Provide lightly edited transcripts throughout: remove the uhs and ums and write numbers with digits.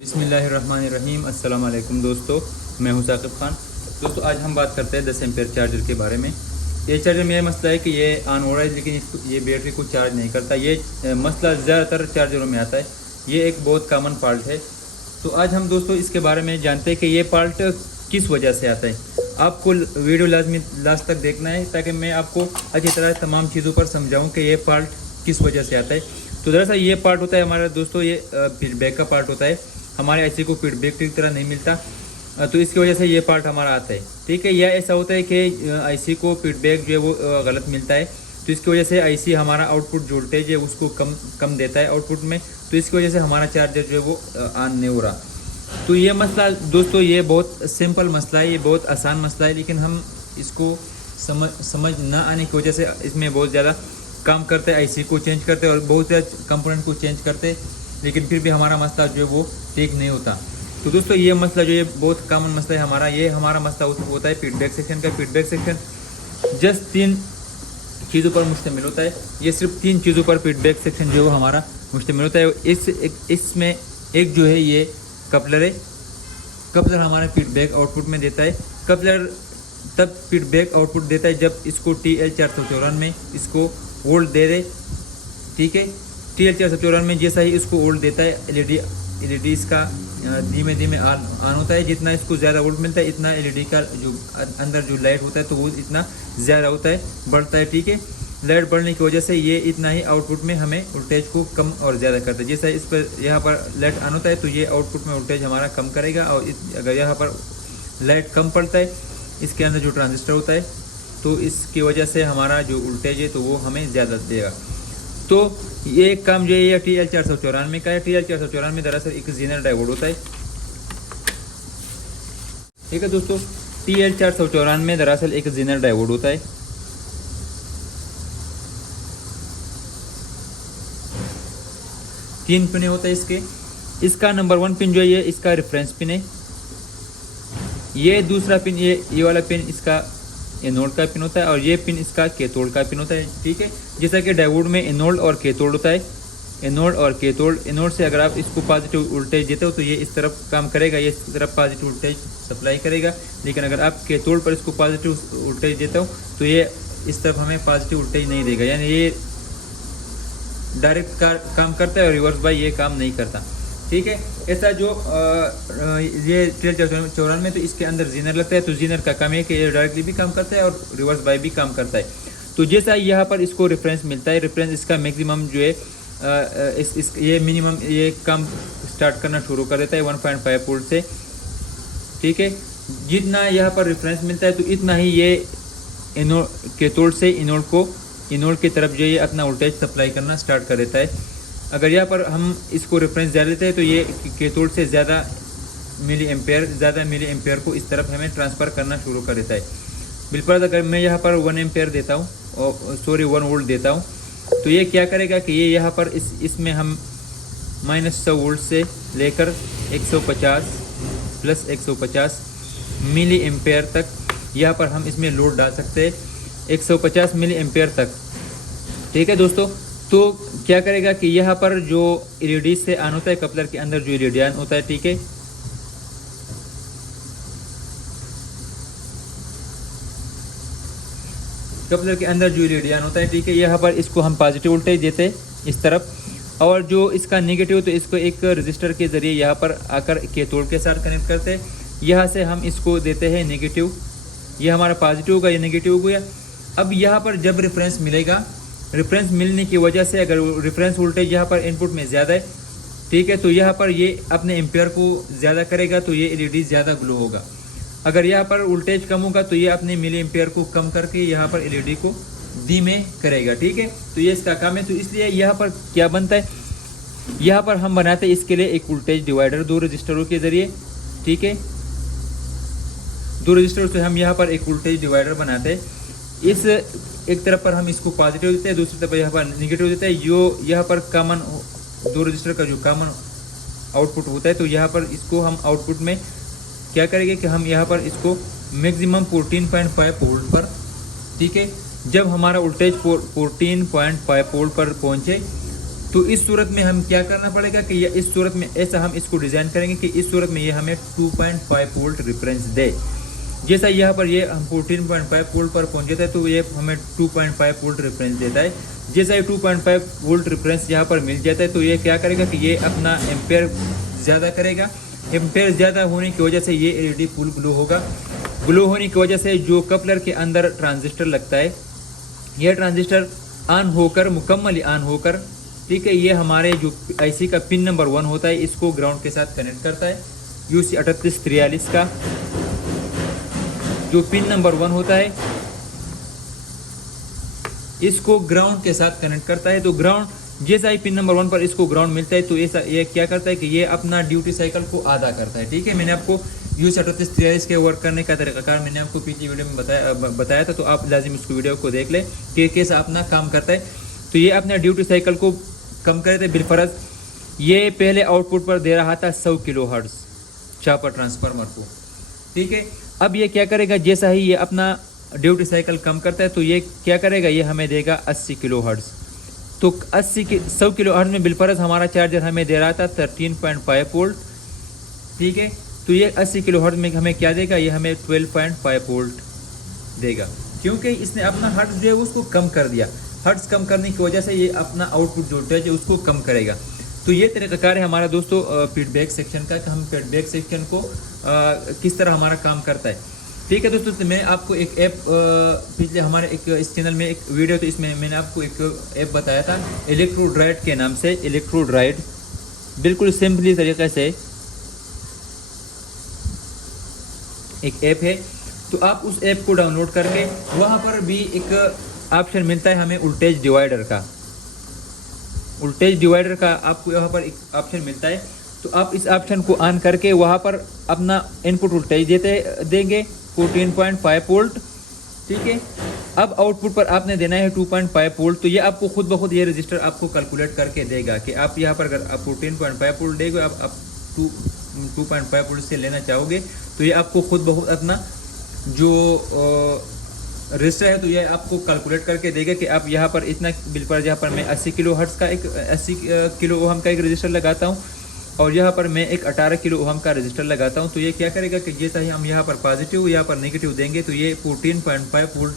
बिस्मिल्लाहिर्रहमानिर्रहीम। अस्सलाम वालेकुम दोस्तों, मैं हूं साकिब खान। दोस्तों आज हम बात करते हैं 10 एम्पेयर चार्जर के बारे में। ये चार्जर में यह मसला है कि ये ऑन हो रहा है लेकिन ये बैटरी को चार्ज नहीं करता। ये मसला ज़्यादातर चार्जरों में आता है। ये एक बहुत कॉमन फॉल्ट है। तो आज हम दोस्तों इसके बारे में जानते हैं कि ये फॉल्ट किस वजह से आता है। आपको वीडियो लाजमी लास्ट तक देखना है ताकि मैं आपको अच्छी तरह तमाम चीज़ों पर समझाऊँ कि ये फॉल्ट किस वजह से आता है। तो दरअसल ये पार्ट होता है हमारा दोस्तों, ये फीडबैक का पार्ट होता है। हमारे आईसी को फीडबैक की तरह नहीं मिलता, तो इसकी वजह से ये पार्ट हमारा आता है। ठीक है, या ऐसा होता है कि आईसी को फीडबैक जो है वो गलत मिलता है, तो इसकी वजह से आईसी हमारा आउटपुट जो वोल्टेज है उसको कम देता है आउटपुट में, तो इसकी वजह से हमारा चार्जर जो है वो ऑन नहीं हो रहा। तो ये मसला दोस्तों ये बहुत सिंपल मसला है, ये बहुत आसान मसला है, लेकिन हम इसको समझ ना आने की वजह से इसमें बहुत ज़्यादा काम करते हैं, आईसी को चेंज करते हैं और बहुत से कंपोनेंट को चेंज करते हैं, लेकिन फिर भी हमारा मसला जो है वो ठीक नहीं होता। तो दोस्तों ये मसला जो है बहुत कॉमन मसला है हमारा। ये हमारा मसला होता है फीडबैक सेक्शन का। फीडबैक सेक्शन जस्ट 3 चीज़ों पर मुश्तमिल होता है। ये सिर्फ 3 चीज़ों पर फीडबैक सेक्शन जो है वो हमारा मुश्तमिल होता है। इसमें एक जो है ये कपलर है। कपलर हमारा फीडबैक आउटपुट में देता है। कपलर तब फीडबैक आउटपुट देता है जब इसको TL454 में इसको वोल्ट दे दे। ठीक है, TL454 में जैसा ही इसको वोल्ट देता है एलईडी इसका धीमे धीमे ऑन होता है। जितना इसको ज़्यादा वोल्ट मिलता है इतना एलईडी का जो अंदर जो लाइट होता है तो वो इतना ज़्यादा होता है, बढ़ता है। ठीक है, लाइट बढ़ने की वजह से ये इतना ही आउटपुट में हमें वोल्टेज को कम और ज़्यादा करता है। जैसा इस पर यहाँ पर लाइट ऑन होता है तो ये आउटपुट में वोल्टेज हमारा कम करेगा, और अगर यहाँ पर लाइट कम पड़ता है इसके अंदर जो ट्रांजिस्टर होता है तो इसकी वजह से हमारा जो वोल्टेज है तो वो हमें ज़्यादा देगा। तो ये काम जो है ये TL494 का है। TL494 में दरअसल एक जीनर डायोड होता है। ठीक है दोस्तों, TL494 में दरअसल एक जीनर डायोड होता है। तीन पिन होता है इसके। इसका नंबर 1 पिन जो है ये इसका रेफरेंस पिन है। ये दूसरा पिन ये वाला पिन इसका एनोड का पिन होता है, और ये पिन इसका कैथोड का पिन होता है। ठीक है, जैसा कि डायोड में एनोड और कैथोड होता है। एनोड और कैथोड, एनोड से अगर आप इसको पॉजिटिव वोल्टेज देते हो तो ये इस तरफ काम करेगा, ये इस तरफ पॉजिटिव वोल्टेज सप्लाई करेगा। लेकिन अगर आप कैथोड पर इसको पॉजिटिव वोल्टेज देते हो तो ये इस तरफ हमें पॉजिटिव वोल्टेज नहीं देगा, यानी ये डायरेक्ट काम करता है और रिवर्स बाय ये काम नहीं करता। ठीक है, ऐसा जो ये TL494 में तो इसके अंदर जीनर लगता है, तो जीनर का काम है कि ये डायरेक्टली भी काम करता है और रिवर्स बाय भी काम करता है। तो जैसा यहाँ पर इसको रेफरेंस मिलता है, रेफरेंस इसका मैक्सिमम जो है ये मिनिमम ये काम स्टार्ट करना शुरू कर देता है 1.5 वोल्ट से। ठीक है, जितना यहाँ पर रेफरेंस मिलता है तो इतना ही ये कैथोड से इनोड की तरफ जो ये अपना वोल्टेज सप्लाई करना स्टार्ट कर देता है। अगर यहाँ पर हम इसको रेफरेंस दे देते हैं तो ये कैथोड से ज़्यादा मिली एम्पेयर को इस तरफ हमें ट्रांसफ़र करना शुरू कर देता है। बिल्कुल, अगर मैं यहाँ पर 1 एम्पेयर देता हूँ और 1 वोल्ट देता हूँ तो ये क्या करेगा कि ये यहाँ पर इसमें हम -100 वोल्ट से लेकर 150 प्लस 150 मिली एम्पेयर तक यहाँ पर हम इसमें लोड डाल सकते हैं, 150 मिली एम्पेयर तक। ठीक है दोस्तों, तो क्या करेगा कि यहाँ पर जो एलईडी से ऑन होता है, कपलर के अंदर जो एलईडी ऑन होता है, ठीक है, कपलर के अंदर जो एलईडी ऑन होता है, ठीक है, यहाँ पर इसको हम पॉजिटिव वोल्टेज देते हैं इस तरफ, और जो इसका नेगेटिव तो इसको एक रजिस्टर के ज़रिए यहाँ पर आकर कैथोड के साथ कनेक्ट करते हैं। यहाँ से हम इसको देते हैं नेगेटिव, ये हमारा पॉजिटिव होगा, ये नेगेटिव हो गया। अब यहाँ पर जब रेफरेंस मिलेगा, रेफरेंस मिलने की वजह से अगर रेफरेंस वोल्टेज यहाँ पर इनपुट में ज़्यादा है, ठीक है, तो यहाँ पर ये अपने एम्पेयर को ज़्यादा करेगा तो ये एलईडी ज़्यादा ग्लो होगा। अगर यहाँ पर वोल्टेज कम होगा तो ये अपने मिली एम्पेयर को कम करके यहाँ पर एलईडी को धीमे करेगा। ठीक है, तो ये इसका काम है। तो इसलिए यहाँ पर क्या बनता है, यहाँ पर हम बनाते हैं इसके लिए एक वोल्टेज डिवाइडर 2 रजिस्टरों के ज़रिए। ठीक है, 2 रजिस्टरों से हम यहाँ पर एक वोल्टेज डिवाइडर बनाते हैं। इस एक तरफ पर हम इसको पॉजिटिव देते हैं, दूसरी तरफ यहाँ पर निगेटिव देते हैं। जो यहाँ पर कॉमन 2 रजिस्टर का जो कॉमन आउटपुट होता है, तो यहाँ पर इसको हम आउटपुट में क्या करेंगे कि हम यहाँ पर इसको मैक्सिमम 14.5 वोल्ट पर, ठीक है, जब हमारा वोल्टेज 14.5 वोल्ट पर पहुँचे तो इस सूरत में हम क्या करना पड़ेगा कि ये इस सूरत में ऐसा हम इसको डिज़ाइन करेंगे कि इस सूरत में ये हमें 2.5 वोल्ट रेफरेंस दे। जैसा यहाँ पर ये हम 14.5 वोल्ट पर पहुँच जाता है तो ये हमें 2.5 वोल्ट रेफरेंस देता है। जैसा ये 2.5 वोल्ट रेफरेंस यहाँ पर मिल जाता है तो ये क्या करेगा कि ये अपना एम्पेयर ज़्यादा करेगा। एम्पेयर ज़्यादा होने की वजह से ये एलईडी फुल ग्लो होगा। ग्लो होने की वजह से जो कपलर के अंदर ट्रांजिस्टर लगता है, यह ट्रांजिस्टर ऑन होकर, मुकम्मल ऑन होकर, ठीक है, ये हमारे जो आईसी का पिन नंबर 1 होता है इसको ग्राउंड के साथ कनेक्ट करता है। यूसी 3843 का जो पिन नंबर 1 होता है इसको ग्राउंड के साथ कनेक्ट करता है। तो ग्राउंड जैसा ही पिन नंबर 1 पर इसको ग्राउंड मिलता है तो ऐसा ये क्या करता है कि ये अपना ड्यूटी साइकिल को आधा करता है। ठीक है, मैंने आपको यूसी 3843 के वर्क करने का तरीकाकार मैंने आपको पिछली वीडियो में बताया था, तो आप लाजिम उसको वीडियो को देख ले कि कैसा अपना काम करता है। तो ये अपना ड्यूटी साइकिल को कम करे थे बिलफर्ज। ये पहले आउटपुट पर दे रहा था 100 किलो हर्ट्ज चापर ट्रांसफार्मर को। ठीक है, अब ये क्या करेगा, जैसा ही ये अपना ड्यूटी साइकिल कम करता है तो ये क्या करेगा, ये हमें देगा 80 किलो हर्ट्ज। तो 100 किलो हर्ट्ज में बिलफर्ज हमारा चार्जर हमें दे रहा था 13.5 वोल्ट। ठीक है, तो ये 80 किलो हर्ट्ज में हमें क्या देगा, ये हमें 12.5 वोल्ट देगा, क्योंकि इसने अपना हर्ट्ज जो है उसको कम कर दिया। हर्ट्ज कम करने की वजह से ये अपना आउटपुट जो वोल्टेज है उसको कम करेगा। तो ये तरीकाकार है हमारा दोस्तों फीडबैक सेक्शन का, कि हम फीडबैक सेक्शन को किस तरह हमारा काम करता है। ठीक है दोस्तों, तो मैं आपको एक ऐप पिछले हमारे एक इस चैनल में एक वीडियो, तो इसमें मैंने आपको एक ऐप बताया था इलेक्ट्रोड्राइड के नाम से। इलेक्ट्रोड्राइड बिल्कुल सिंपली तरीके से एक ऐप है, तो आप उस ऐप को डाउनलोड करके वहाँ पर भी एक ऑप्शन मिलता है हमें वोल्टेज डिवाइडर का। वोल्टेज डिवाइडर का आपको यहाँ पर एक ऑप्शन मिलता है, तो आप इस ऑप्शन को ऑन करके वहाँ पर अपना इनपुट वोल्टेज देंगे 14.5 वोल्ट। ठीक है, अब आउटपुट पर आपने देना है 2.5 वोल्ट। तो ये आपको खुद ब खुद ये रजिस्टर आपको कैलकुलेट करके देगा कि आप यहाँ पर अगर आप 14.5 वोल्ट देंगे, आप 2.5 वोल्ट से लेना चाहोगे तो ये आपको खुद ब खुद अपना जो रजिस्टर है तो ये आपको कैलकुलेट करके देगा कि आप यहाँ पर इतना बिल पर, यहाँ पर मैं 80 किलो हर्ट्ज का एक 80 किलो ओहम का एक रजिस्टर लगाता हूँ और यहाँ पर मैं एक 18 किलो ओहम का रजिस्टर लगाता हूँ। तो ये क्या करेगा कि जैसा ही हम यहाँ पर पॉजिटिव यहाँ पर नेगेटिव देंगे तो ये 14.5 वोल्ट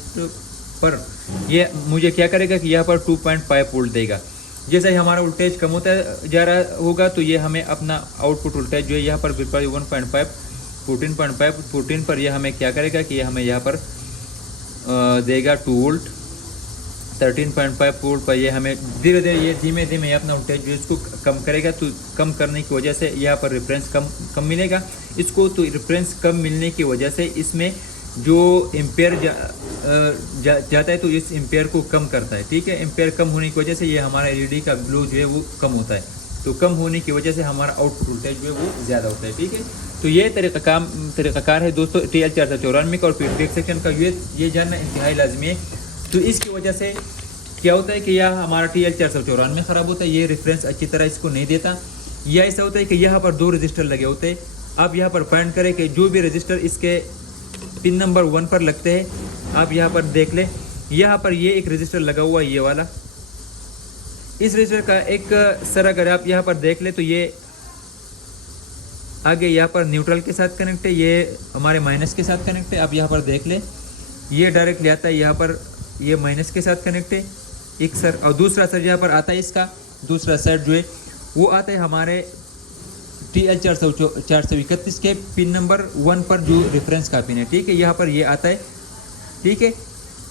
पर ये मुझे क्या करेगा कि यहाँ पर 2.5 वोल्ट देगा। जैसा ही हमारा वोल्टेज कम होता जा रहा होगा तो ये हमें अपना आउटपुट वोल्टेज जो है यहाँ पर 1.5 14 पर यह हमें क्या करेगा कि ये हमें यहाँ पर देगा 2 वोल्ट। 13.5 वोल्ट पर ये हमें धीरे धीरे ये धीमे धीमे अपना वोल्टेज जो इसको कम करेगा। तो कम करने की वजह से यहाँ पर रेफरेंस कम मिलेगा इसको। तो रेफरेंस कम मिलने की वजह से इसमें जो एम्पेयर जाता है तो इस एम्पेयर को कम करता है। ठीक है, एम्पेयर कम होने की वजह से ये हमारा एलईडी का ग्लो जो है वो कम होता है। तो कम होने की वजह से हमारा आउटपुट वोल्टेज जो है वो ज़्यादा होता है। ठीक है, तो ये तरीक़ाकार है दोस्तों TL494 का और फीडबैक सेक्शन का ये जानना इंतहाई लाजमी है। तो इसकी वजह से क्या होता है कि यह हमारा TL494 ख़राब होता है, ये रेफरेंस अच्छी तरह इसको नहीं देता। या ऐसा होता है कि यहाँ पर 2 रजिस्टर लगे होते हैं। आप यहाँ पर फाइंड करें कि जो भी रजिस्टर इसके पिन नंबर 1 पर लगते हैं, आप यहाँ पर देख लें, यहाँ पर ये एक रजिस्टर लगा हुआ है, ये वाला। इस रजिस्टर का एक सर अगर आप यहाँ पर देख ले तो ये आगे यहाँ पर न्यूट्रल के साथ कनेक्ट है, ये हमारे माइनस के साथ कनेक्ट है। आप यहाँ पर देख ले, ये डायरेक्टली आता है यहाँ पर, ये माइनस के साथ कनेक्ट है एक सर। और दूसरा सर यहाँ पर आता है, इसका दूसरा सर जो है वो आता है हमारे TL431 के पिन नंबर 1 पर जो रेफरेंस का पिन है। ठीक है, यहाँ पर ये आता है। ठीक है,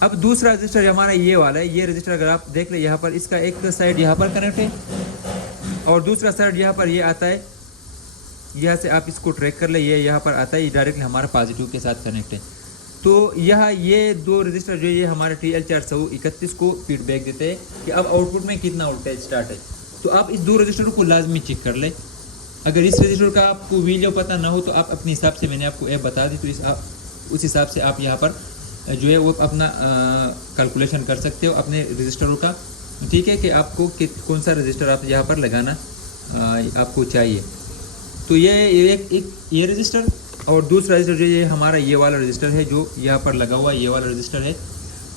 अब दूसरा रजिस्टर हमारा ये वाला है। ये रजिस्टर अगर आप देख ले, यहाँ पर इसका एक साइड यहाँ पर कनेक्ट है और दूसरा साइड यहाँ पर ये आता है। यहाँ से आप इसको ट्रैक कर ले, ये यहाँ पर आता है, ये डायरेक्टली हमारा पॉजिटिव के साथ कनेक्ट है। तो यहाँ ये 2 रजिस्टर जो ये हमारे TL431 को फीडबैक देते हैं कि अब आउटपुट में कितना वोल्टेज स्टार्ट है। तो आप इस 2 रजिस्टर को लाजमी चेक कर ले। अगर इस रजिस्टर का आपको वैल्यू पता ना हो तो आप अपने हिसाब से, मैंने आपको ऐप बता दी, तो उस हिसाब से आप यहाँ पर जो है वो अपना कैलकुलेशन कर सकते हो अपने रजिस्टरों का। ठीक है, कि आपको कौन सा रजिस्टर आप यहाँ पर लगाना आपको चाहिए। तो ये रजिस्टर और दूसरा रजिस्टर जो ये हमारा ये वाला रजिस्टर है जो यहाँ पर लगा हुआ ये वाला रजिस्टर है।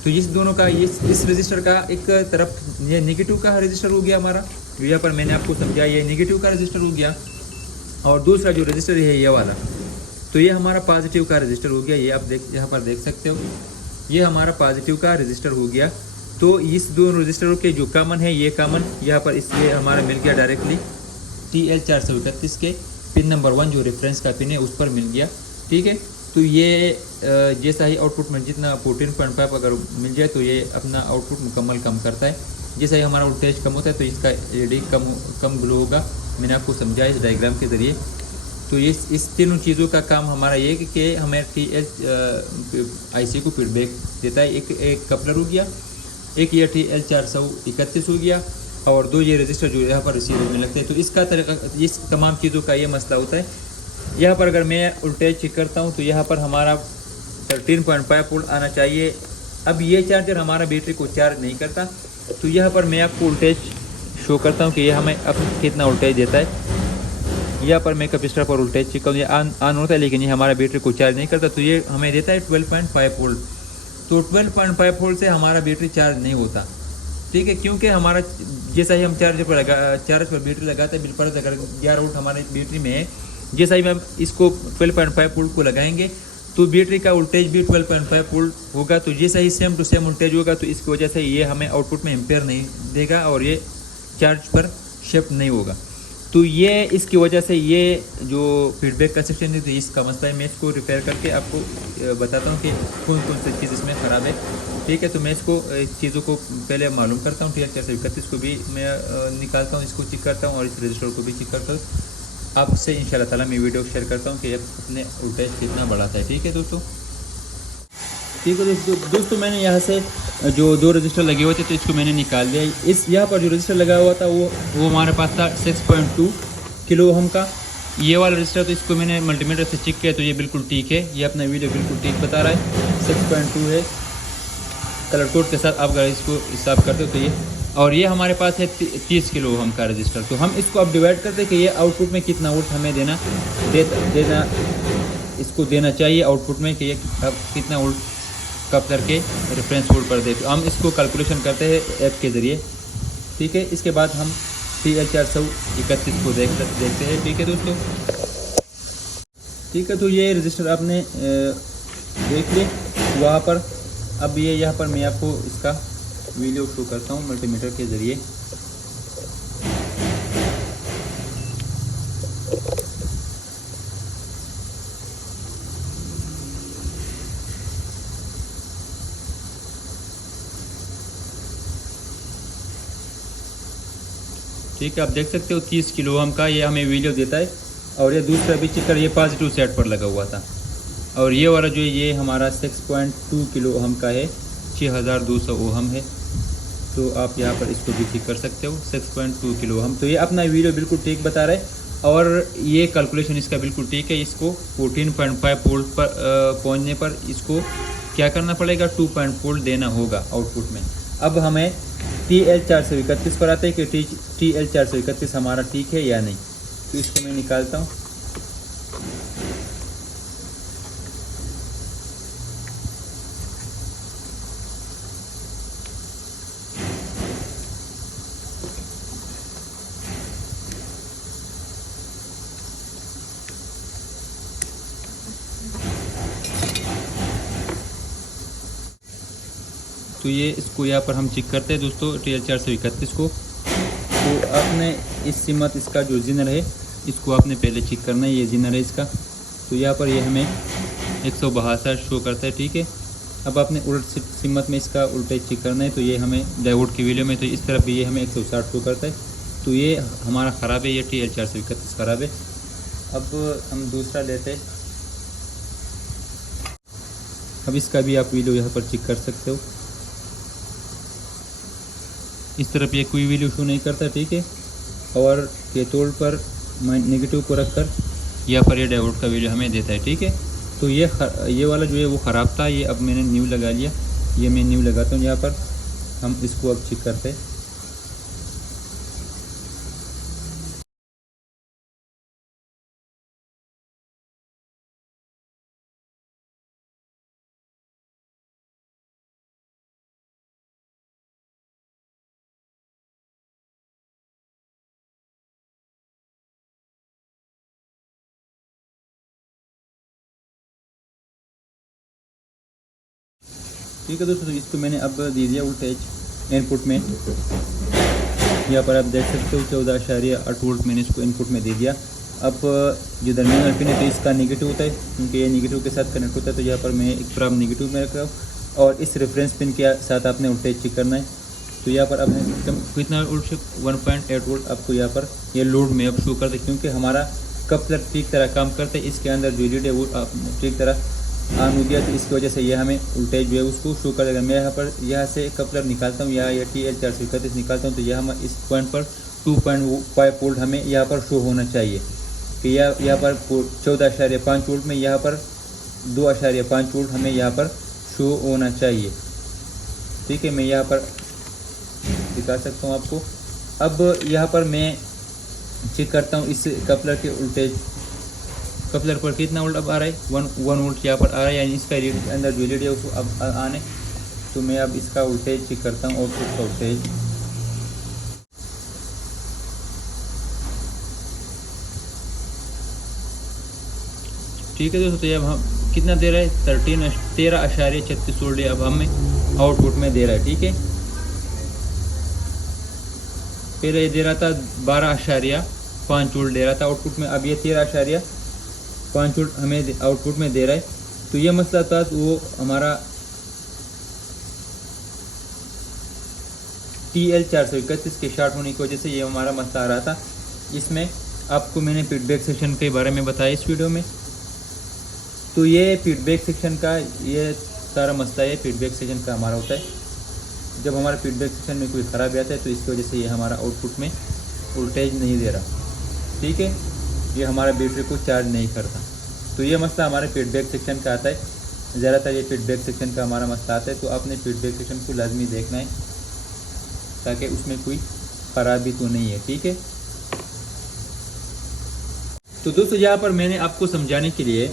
तो इस दोनों का इस रजिस्टर का एक तरफ ये नेगेटिव का रजिस्टर हो गया हमारा तो यहाँ पर मैंने आपको समझाया ये नेगेटिव का रजिस्टर हो गया। और दूसरा जो रजिस्टर है ये वाला, तो ये हमारा पॉजिटिव का रजिस्टर हो गया। ये आप यहाँ पर देख सकते हो, ये हमारा पॉजिटिव का रजिस्टर हो गया। तो इस दोनों रजिस्टरों के जो कॉमन है, ये कॉमन यहाँ पर इसलिए हमारा मिल गया डायरेक्टली TL431 के पिन नंबर 1 जो रेफरेंस का पिन है उस पर मिल गया। ठीक है, तो ये जैसा ही आउटपुट में जितना 14.5 अगर मिल जाए तो ये अपना आउटपुट मुकम्मल कम करता है। जैसा ही हमारा वोल्टेज कम होता है तो इसका एलईडी कम ग्लो होगा। मैंने आपको समझाया इस डायग्राम के ज़रिए। तो इस तीनों चीज़ों का काम हमारा ये कि हमें IC को फीडबैक देता है। एक कपलर हो गया, एक ये TL431 हो गया, और 2 ये रजिस्टर जो यहाँ पर रिसीवर में लगते हैं। तो इसका तरीका, इस तमाम चीज़ों का ये मसला होता है। यहाँ पर अगर मैं वोल्टेज चेक करता हूँ तो यहाँ पर हमारा 13.5 वोल्ट आना चाहिए। अब ये चार्जर हमारा बैटरी को चार्ज नहीं करता, तो यहाँ पर मैं आपको वोल्टेज शो करता हूँ कि ये हमें अब कितना वोल्टेज देता है। यहाँ पर मैं कैपेसिटर पर वोल्टेज चेक करूँ, ये ऑन होता है, लेकिन ये हमारा बैटरी को चार्ज नहीं करता। तो ये हमें देता है 12.5 वोल्ट। तो 12.5 वोल्ट से हमारा बैटरी चार्ज नहीं होता। ठीक है, क्योंकि हमारा जैसा ही हम चार्ज पर बैटरी लगाते हैं, बिल अगर 11 वोल्ट हमारे बैटरी में है, जैसा ही हम इसको 12.5 वोल्ट को लगाएंगे तो बैटरी का वोल्टेज भी 12.5 वोल्ट होगा। तो जैसा ही सेम टू सेम वोल्टेज होगा, तो इसकी वजह से ये हमें आउटपुट में एम्पेयर नहीं देगा और ये चार्ज पर शिफ्ट नहीं होगा। तो ये इसकी वजह से ये जो फीडबैक का सेक्शन है, तो इसका मसला है। मैं इसको रिपेयर करके आपको बताता हूँ कि कौन कौन सी चीज़ इसमें ख़राब है। ठीक है, तो मैं इसको चीज़ों को पहले मालूम करता हूँ। TL431 को भी मैं निकालता हूँ, इसको चेक करता हूँ, और इस रजिस्टर को भी चेक करता हूँ। आपसे इंशाल्लाह ताला मैं वीडियो शेयर करता हूँ कि अपने वोल्टेज कितना बढ़ाता है। ठीक है दोस्तों, ठीक है दोस्तों मैंने यहाँ से जो 2 रजिस्टर लगे हुए थे तो इसको मैंने निकाल दिया। इस यहाँ पर जो रजिस्टर लगा हुआ था वो हमारे पास था 6.2 किलो ओम का। ये वाला रजिस्टर, तो इसको मैंने मल्टीमीटर से चेक किया तो ये बिल्कुल ठीक है। ये अपना वीडियो बिल्कुल ठीक बता रहा है, 6.2 है कलर कोड के साथ। आप अगर इसको हिसाब करते हो तो ये, और ये हमारे पास है 30 किलो ओम का रजिस्टर। तो हम इसको अब डिवाइड करते हैं कि ये आउटपुट में कितना वोल्ट हमें देना इसको देना चाहिए आउटपुट में, कि ये अब कितना वोल्ट कब करके रेफरेंस वोल्ट पर दे। तो हम इसको कैलकुलेशन करते हैं ऐप के ज़रिए। ठीक है, इसके बाद हम TL431 को देखते हैं। ठीक है दोस्तों, ठीक है, तो ये रजिस्टर आपने देख लिया वहाँ पर। अब ये यहाँ पर मैं आपको इसका वीडियो शो करता हूँ मल्टीमीटर के ज़रिए। ठीक है, आप देख सकते हो 30 किलो ओम का ये हमें वीडियो देता है। और ये दूसरा भी चेक कर, ये पॉजिटिव सेट पर लगा हुआ था। और ये वाला जो ये हमारा 6.2 किलो ओम का है, 6200 ओम है। तो आप यहाँ पर इसको भी चेक कर सकते हो, 6.2 किलो ओम। तो ये अपना वीडियो बिल्कुल ठीक बता रहा है, और ये कैलकुलेशन इसका बिल्कुल ठीक है। इसको 14.5 वोल्ट पर पहुँचने पर इसको क्या करना पड़ेगा, 2.4 वोल्ट देना होगा आउटपुट में। अब हमें TL431 पर आते हैं कि TL431 हमारा ठीक है या नहीं। तो इसको मैं निकालता हूँ। तो ये इसको यहाँ पर हम चेक करते हैं दोस्तों TL431 को। तो आपने इस सीमत इसका जो जिनर है इसको आपने पहले चेक करना है, ये जिनर है इसका। तो यहाँ पर ये हमें 162 शो करता है। ठीक है, अब आपने उल्ट सीमत में इसका उल्टा चेक करना है। तो ये हमें डायोड की वैल्यू में, तो इस तरफ भी ये हमें 160 शो करता है। तो ये हमारा ख़राब है, ये TL431 ख़राब है। अब हम दूसरा लेते हैं। अब इसका भी आप वीडियो यहाँ पर चेक कर सकते हो। इस तरफ ये कोई वैल्यू शो नहीं करता। ठीक है, और कैथोड पर नेगेटिव को रखकर यहाँ पर ये डायोड का वैल्यू हमें देता है। ठीक है, तो ये वाला जो है वो ख़राब था, ये अब मैंने न्यू लगा लिया। ये मैं न्यू लगाता हूँ यहाँ पर। हम इसको अब चेक करते हैं। ठीक है दोस्तों, तो इसको मैंने अब दे दिया वोल्टेज इनपुट में। यहाँ पर आप देख सकते हो 14.8 वोल्ट मैंने इसको इनपुट में दे दिया। अब जो दरमियान पिन है तो इसका नेगेटिव होता है, क्योंकि ये नेगेटिव के साथ कनेक्ट होता है, तो यहाँ पर मैं एक प्रॉब नेगेटिव में रख रहा हूँ और इस रेफरेंस पिन के साथ आपने वोल्टेज चेक करना है। तो यहाँ पर आपने कितना वोल्ट 1.8 वोल्ट आपको यहाँ पर ये लोड में अब शो कर दे, क्योंकि हमारा कपलर ठीक तरह काम करता है। इसके अंदर जो लीड है वो ठीक तरह ऑन हो गया, तो इसकी वजह से ये हमें वोल्टेज जो है उसको शो कर देगा। मैं यहाँ पर यहाँ से कपलर निकालता हूँ, यहाँ या TL431 निकालता हूँ, तो यह हम इस पॉइंट पर 2.5 वोल्ट हमें यहाँ पर शो होना चाहिए कि यहाँ पर 14.5 वोल्ट में यहाँ पर 2.5 वोल्ट हमें यहाँ पर शो होना चाहिए। ठीक है, मैं यहाँ पर दिखा सकता हूँ आपको। अब यहाँ पर मैं चेक करता हूँ इस कपलर के वोल्टेज, कपलर पर कितना वोल्ट अब आ रहा है, 1 वोल्ट यहाँ पर आ रहा है, यानी इसका रीड अंदर जो लीड है उसको अब आने। तो मैं अब इसका वोल्टेज चेक करता हूँ, आउटपुट का वोल्टेज। ठीक है दोस्तों, तो अब हम कितना दे रहा है 13.36 वोल्ट अब हमें आउटपुट में दे रहा है। ठीक है, पहले ये दे रहा था 12.5 वोल्ट दे रहा था आउटपुट में, अब ये 13.5 वोल्ट हमें आउटपुट में दे रहा है। तो ये मसला था, तो वो हमारा TL431 के शॉर्ट होने की वजह से ये हमारा मसला आ रहा था। इसमें आपको मैंने फीडबैक सेक्शन के बारे में बताया इस वीडियो में। तो ये फीडबैक सेक्शन का ये सारा मसला है, फीडबैक सेक्शन का हमारा होता है। जब हमारा फीडबैक सेक्शन में कोई ख़राबी आता है तो इसकी वजह से ये हमारा आउटपुट में वोल्टेज नहीं दे रहा। ठीक है, ये हमारा बैटरी को चार्ज नहीं करता। तो ये मसला हमारे फीडबैक सेक्शन का आता है, ज़्यादातर ये फीडबैक सेक्शन का हमारा मसला आता है। तो आपने फीडबैक सेक्शन को लाजमी देखना है ताकि उसमें कोई ख़राबी तो नहीं है। ठीक है, तो दोस्तों यहाँ पर मैंने आपको समझाने के लिए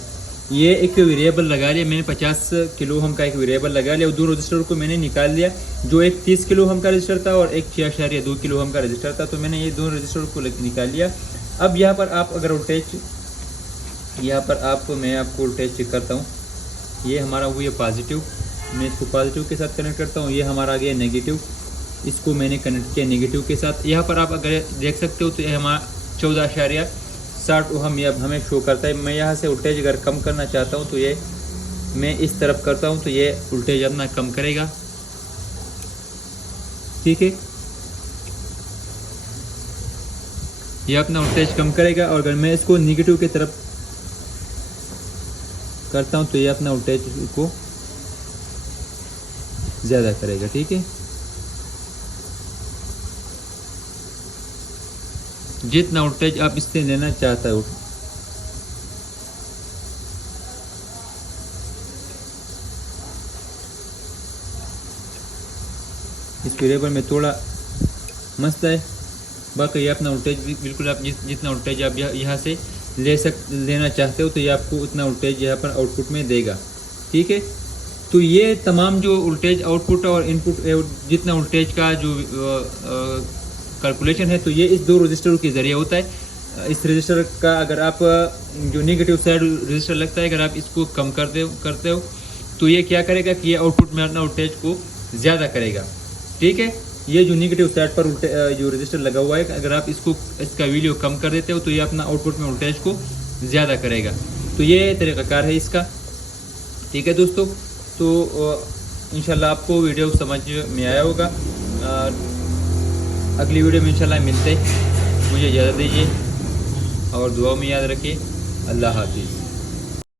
ये एक वेरिएबल लगा लिया, मैंने 50 किलो ओम का एक वेरिएबल लगा लिया और दो रजिस्टर को मैंने निकाल लिया, जो एक 30 किलो ओम का रजिस्टर था और एक 6.2 किलो ओम का रजिस्टर था। तो मैंने ये दोनों रजिस्टर को निकाल लिया। अब यहाँ पर आप अगर वोल्टेज, यहाँ पर मैं आपको वोल्टेज चेक करता हूँ। ये हमारा हुई है पॉजिटिव, मैं इसको पॉजिटिव के साथ कनेक्ट करता हूँ। ये हमारा आ गया नेगेटिव, इसको मैंने कनेक्ट किया नेगेटिव के साथ। यहाँ पर आप अगर देख सकते हो तो ये हमारा 14.60 ओहम ये अब हमें शो करता है। मैं यहाँ से वोल्टेज अगर कम करना चाहता हूँ तो ये मैं इस तरफ करता हूँ तो ये वोल्टेज अपना कम करेगा। ठीक है, ये अपना वोल्टेज कम करेगा। और अगर मैं इसको नेगेटिव की तरफ करता हूँ तो ये अपना वोल्टेज को ज़्यादा करेगा। ठीक है, जितना वोल्टेज आप इससे लेना चाहता हो। इस वेरिएबल में थोड़ा मसला है, बाकी ये अपना वोल्टेज बिल्कुल आप जितना वोल्टेज आप यहाँ से लेना चाहते हो तो ये आपको उतना वोल्टेज यहाँ पर आउटपुट में देगा। ठीक है, तो ये तमाम जो वोल्टेज आउटपुट और इनपुट जितना वोल्टेज का जो कैलकुलेशन है तो ये इस दो रजिस्टरों के ज़रिए होता है। इस रजिस्टर का अगर आप जो नेगेटिव साइड रजिस्टर लगता है, अगर आप इसको कम करते हो तो ये क्या करेगा कि ये आउटपुट में अपना वोल्टेज को ज़्यादा करेगा। ठीक है, ये जो नेगेटिव साइड पर जो रजिस्टर लगा हुआ है, अगर आप इसका वैल्यू कम कर देते हो तो ये अपना आउटपुट में वोल्टेज को ज़्यादा करेगा। तो ये तरीक़ाकार है इसका। ठीक है दोस्तों, तो इंशाल्लाह आपको वीडियो समझ में आया होगा। अगली वीडियो में इंशाल्लाह मिलते, मुझे इजाज़त दीजिए और दुआ में याद रखिए। अल्लाह हाफिज़।